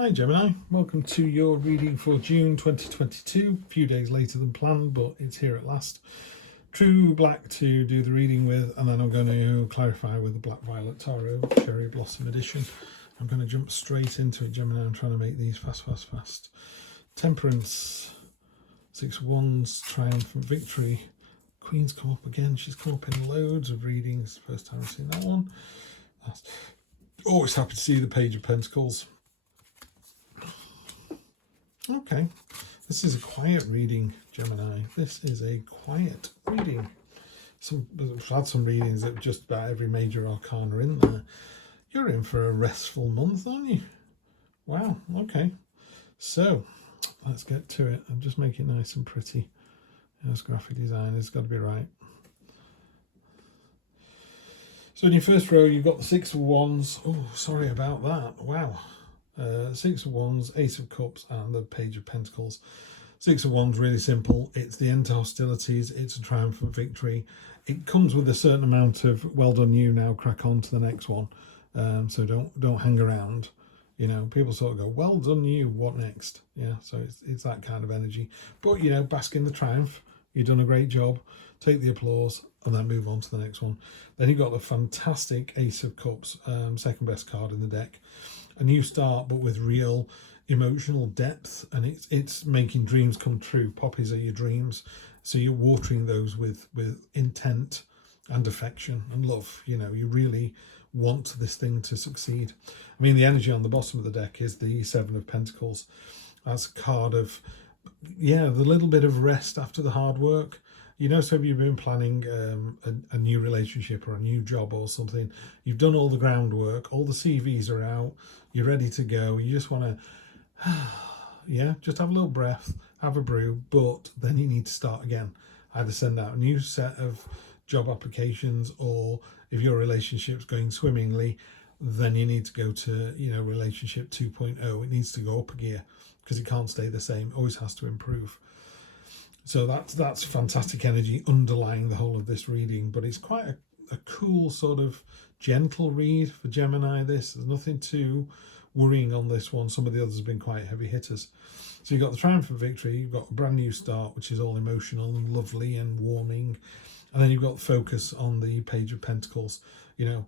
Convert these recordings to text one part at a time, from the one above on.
Hi Gemini, welcome to your reading for June 2022, a few days later than planned, but it's here at last. True Black to do the reading with, and then I'm going to clarify with the Black Violet Tarot Cherry Blossom Edition. I'm going to jump straight into it, Gemini. I'm trying to make these fast. Temperance, 6 of Wands, Triumphant Victory. Queen's come up again. She's come up in loads of readings. First time I've seen that one. Always happy to see the Page of Pentacles. Okay, this is a quiet reading, Gemini. This is a quiet reading. I've had some readings that just about every major arcana in there. You're in for a restful month, aren't you? Wow, okay. So, let's get to it. I'll just make it nice and pretty. As graphic design, it's got to be right. So in your first row, you've got the 6 of Wands. Oh, sorry about that. Wow. 6 of Wands, Ace of Cups, and the Page of Pentacles. 6 of Wands, really simple. It's the end to hostilities. It's a triumphant victory. It comes with a certain amount of well done you, now crack on to the next one. So don't hang around. You know, people sort of go, well done you, what next? Yeah, so it's that kind of energy. But, you know, bask in the triumph. You've done a great job. Take the applause and then move on to the next one. Then you've got the fantastic Ace of Cups, second best card in the deck. A new start, but with real emotional depth, and it's making dreams come true. Poppies are your dreams, so you're watering those with intent and affection and love. You know, you really want this thing to succeed. I mean, the energy on the bottom of the deck is the 7 of Pentacles. That's a card of, yeah, the little bit of rest after the hard work. You know, so if you've been planning a new relationship or a new job or something, you've done all the groundwork, all the CVs are out, you're ready to go, you just want to, yeah, just have a little breath, have a brew, but then you need to start again. Either send out a new set of job applications, or if your relationship's going swimmingly, then you need to go to, you know, relationship 2.0. It needs to go up a gear because it can't stay the same, always has to improve. So that's fantastic energy underlying the whole of this reading, but it's quite a cool sort of gentle read for Gemini. There's nothing too worrying on this one. Some of the others have been quite heavy hitters. So you've got the triumphant victory, you've got a brand new start, which is all emotional and lovely and warming, and then you've got focus on the Page of Pentacles. You know,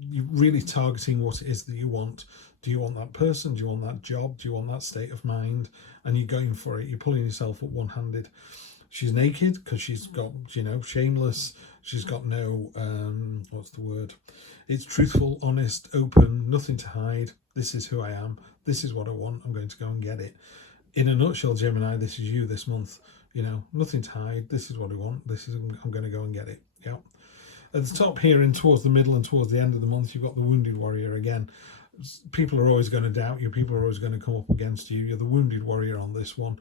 you're really targeting what it is that you want. Do you want that person? Do you want that job? Do you want that state of mind? And you're going for it. You're pulling yourself up one-handed. She's naked because she's got, you know, shameless. She's got no, what's the word? It's truthful, honest, open, nothing to hide. This is who I am. This is what I want. I'm going to go and get it. In a nutshell, Gemini, this is you this month. You know, nothing to hide. This is what I want. I'm going to go and get it. Yeah. At the top here and towards the middle and towards the end of the month, you've got the Wounded Warrior again. People are always going to doubt you. People are always going to come up against you. You're the Wounded Warrior on this one.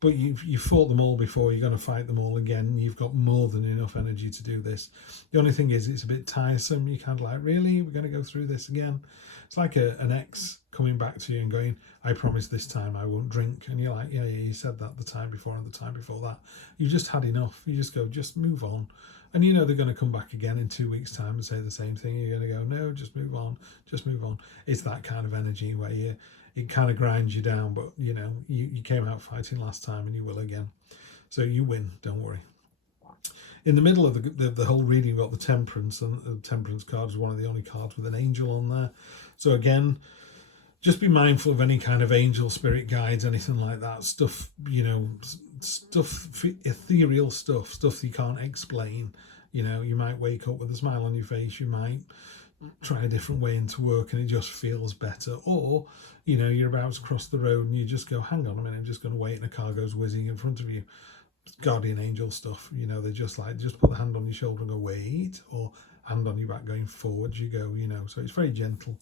But you've fought them all before. You're going to fight them all again. You've got more than enough energy to do this. The only thing is it's a bit tiresome. You kind of like, really? We're going to go through this again? It's like an ex coming back to you and going, I promise this time I won't drink. And you're like, yeah, you said that the time before and the time before that. You've just had enough. You just go, just move on. And you know they're going to come back again in 2 weeks' time and say the same thing. You're going to go, no, just move on. Just move on. It's that kind of energy where it kind of grinds you down, but you know, you came out fighting last time and you will again. So you win, don't worry. In the middle of the whole reading, you've got the Temperance, and the Temperance card is one of the only cards with an angel on there. So again, just be mindful of any kind of angel, spirit guides, anything like that. Stuff, you know, stuff, ethereal stuff that you can't explain. You know, you might wake up with a smile on your face. You might try a different way into work and it just feels better. Or, you know, you're about to cross the road and you just go, hang on a minute, I'm just going to wait, and a car goes whizzing in front of you. Guardian angel stuff, you know, they just like, just put the hand on your shoulder and go, wait, or hand on your back going forwards, you go, you know, so it's very gentle.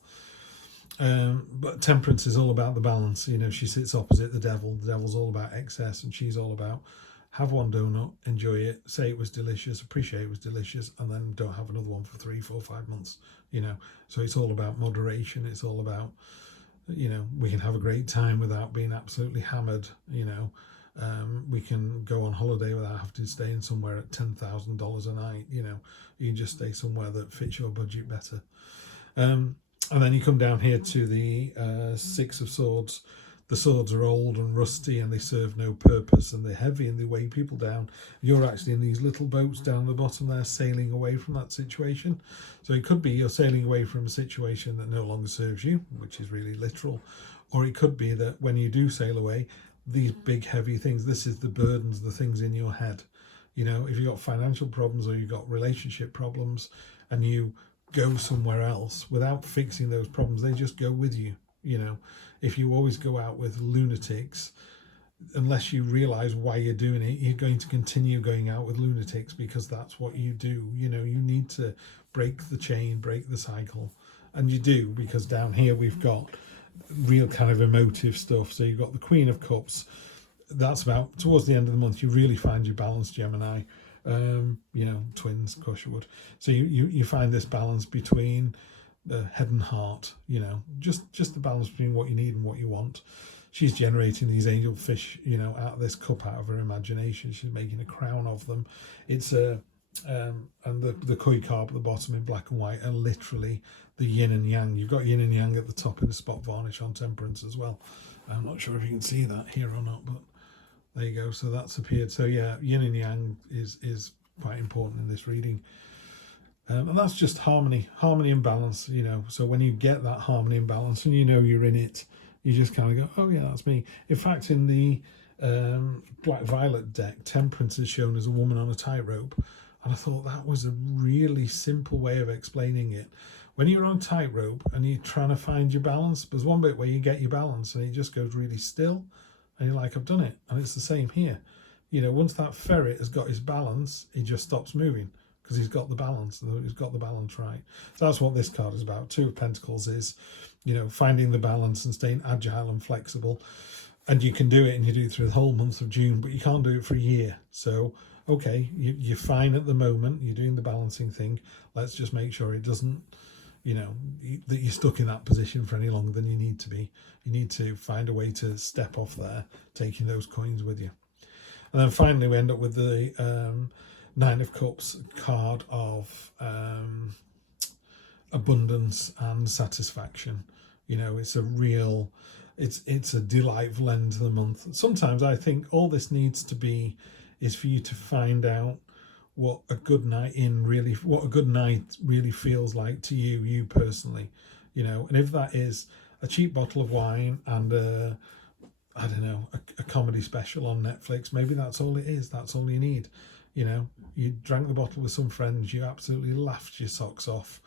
But Temperance is all about the balance. You know, she sits opposite the devil. The devil's all about excess, and she's all about have one donut, enjoy it, say it was delicious, appreciate it was delicious, and then don't have another one for 3, 4, 5 months. You know, so it's all about moderation. It's all about, you know, we can have a great time without being absolutely hammered. You know, we can go on holiday without having to stay in somewhere at $10,000 a night. You know, you can just stay somewhere that fits your budget better. And then you come down here to the Six of Swords. The swords are old and rusty and they serve no purpose and they're heavy and they weigh people down. You're actually in these little boats down the bottom there sailing away from that situation. So it could be you're sailing away from a situation that no longer serves you, which is really literal. Or it could be that when you do sail away, these big heavy things, this is the burdens, the things in your head. You know, if you've got financial problems or you've got relationship problems and you go somewhere else without fixing those problems, they just go with you. You know, if you always go out with lunatics, unless you realize why you're doing it, you're going to continue going out with lunatics because that's what you do. You know, you need to break the chain, break the cycle. And you do, because down here we've got real kind of emotive stuff. So you've got the Queen of Cups. That's about towards the end of the month, you really find your balance, Gemini. You know, twins, of course you would. So you find this balance between head and heart, you know, just the balance between what you need and what you want. She's generating these angel fish, you know, out of this cup, out of her imagination. She's making a crown of them. It's a and the koi carp at the bottom in black and white are literally the yin and yang. You've got yin and yang at the top in the spot varnish on Temperance as well. I'm not sure if you can see that here or not, but there you go. So that's appeared. So yeah, yin and yang is quite important in this reading. And that's just harmony and balance, you know. So when you get that harmony and balance and you know you're in it, you just kind of go, oh yeah, that's me. In fact, in the Black Violet deck, Temperance is shown as a woman on a tightrope. And I thought that was a really simple way of explaining it. When you're on tightrope and you're trying to find your balance, there's one bit where you get your balance and it just goes really still. And you're like, I've done it. And it's the same here. You know, once that ferret has got his balance, he just stops moving. Because he's got the balance, he's got the balance right. So that's what this card is about. Two of Pentacles is, you know, finding the balance and staying agile and flexible. And you can do it, and you do it through the whole month of June, but you can't do it for a year. So, okay, you're fine at the moment. You're doing the balancing thing. Let's just make sure it doesn't, you know, that you're stuck in that position for any longer than you need to be. You need to find a way to step off there, taking those coins with you. And then finally, we end up with the Nine of Cups card of abundance and satisfaction. You know, it's a real, it's a delightful end to the month. Sometimes I think all this needs to be is for you to find out what a good night really feels like to you personally. You know, and if that is a cheap bottle of wine and I don't know, a comedy special on Netflix, maybe that's all it is. That's all you need. You know, you drank the bottle with some friends, you absolutely laughed your socks off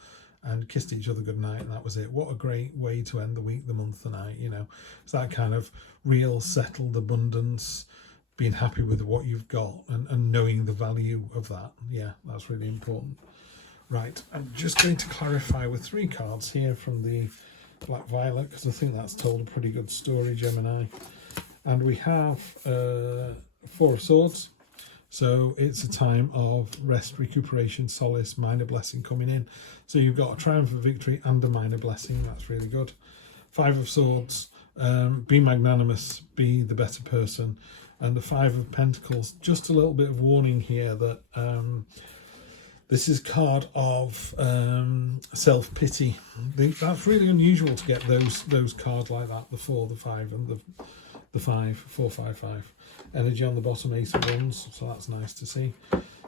and kissed each other goodnight, and that was it. What a great way to end the week, the month, the night, you know. It's that kind of real settled abundance, being happy with what you've got and knowing the value of that. Yeah, that's really important. Right, I'm just going to clarify with 3 cards here from the Black Violet, because I think that's told a pretty good story, Gemini. And we have 4 of Swords. So it's a time of rest, recuperation, solace, minor blessing coming in. So you've got a triumph of victory and a minor blessing. That's really good. 5 of Swords, be magnanimous, be the better person. And the 5 of Pentacles, just a little bit of warning here that this is a card of self-pity. That's really unusual to get those cards like that, the 4, the 5 and the 5, 4, 5, 5. Energy on the bottom, Ace of Wands, so that's nice to see.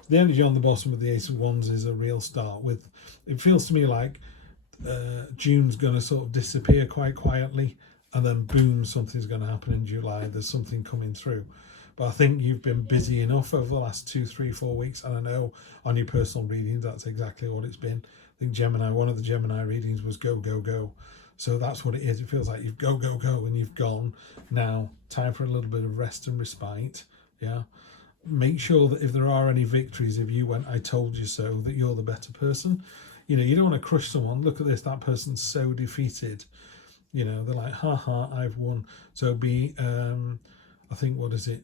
The energy on the bottom of the Ace of Wands is a real start with, it feels to me like June's going to sort of disappear quite quietly, and then boom, something's going to happen in July. There's something coming through. But I think you've been busy enough over the last 2, 3, 4 weeks, and I know on your personal readings that's exactly what it's been. I think Gemini, one of the Gemini readings was go, go, go. So that's what it is. It feels like you've go, go, go, and you've gone. Now, time for a little bit of rest and respite. Yeah. Make sure that if there are any victories, if you went, I told you so, that you're the better person. You know, you don't want to crush someone. Look at this, that person's so defeated. You know, they're like, ha ha, I've won. So be, I think, what is it?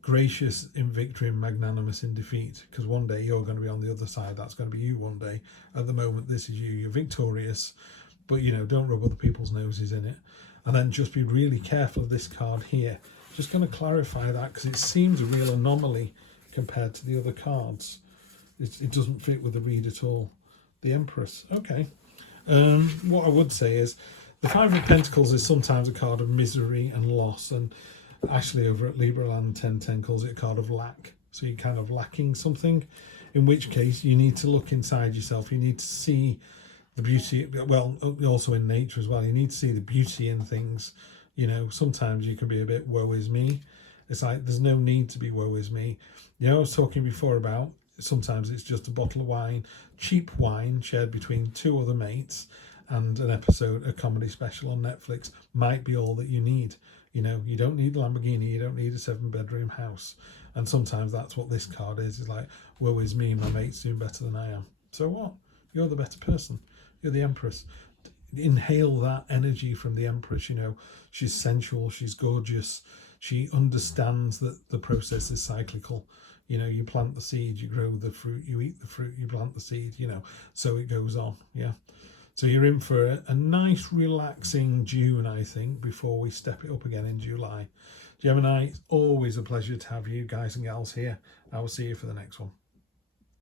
Gracious in victory and magnanimous in defeat. Because one day you're going to be on the other side. That's going to be you one day. At the moment, this is you. You're victorious. But, you know, don't rub other people's noses in it. And then just be really careful of this card here. Just going to clarify that because it seems a real anomaly compared to the other cards. It doesn't fit with the read at all. The Empress. Okay. What I would say is the Five of Pentacles is sometimes a card of misery and loss, and Ashley over at Libraland 1010 calls it a card of lack. So you're kind of lacking something, in which case you need to look inside yourself. You need to see the beauty, well, also in nature as well. You need to see the beauty in things. You know, sometimes you can be a bit woe is me. It's like there's no need to be woe is me. You know, I was talking before about sometimes it's just a bottle of wine, cheap wine shared between two other mates, and an episode, a comedy special on Netflix might be all that you need. You know, you don't need a Lamborghini, you don't need a 7-bedroom house. And sometimes that's what this card is. It's like, woe is me, my mate's doing better than I am. So what? You're the better person. You're the Empress. Inhale that energy from the Empress. You know, she's sensual, she's gorgeous, she understands that the process is cyclical. You know, you plant the seed, you grow the fruit, you eat the fruit, you plant the seed, you know, so it goes on. Yeah. So you're in for a nice, relaxing June, I think, before we step it up again in July. Gemini, it's always a pleasure to have you guys and gals here. I will see you for the next one.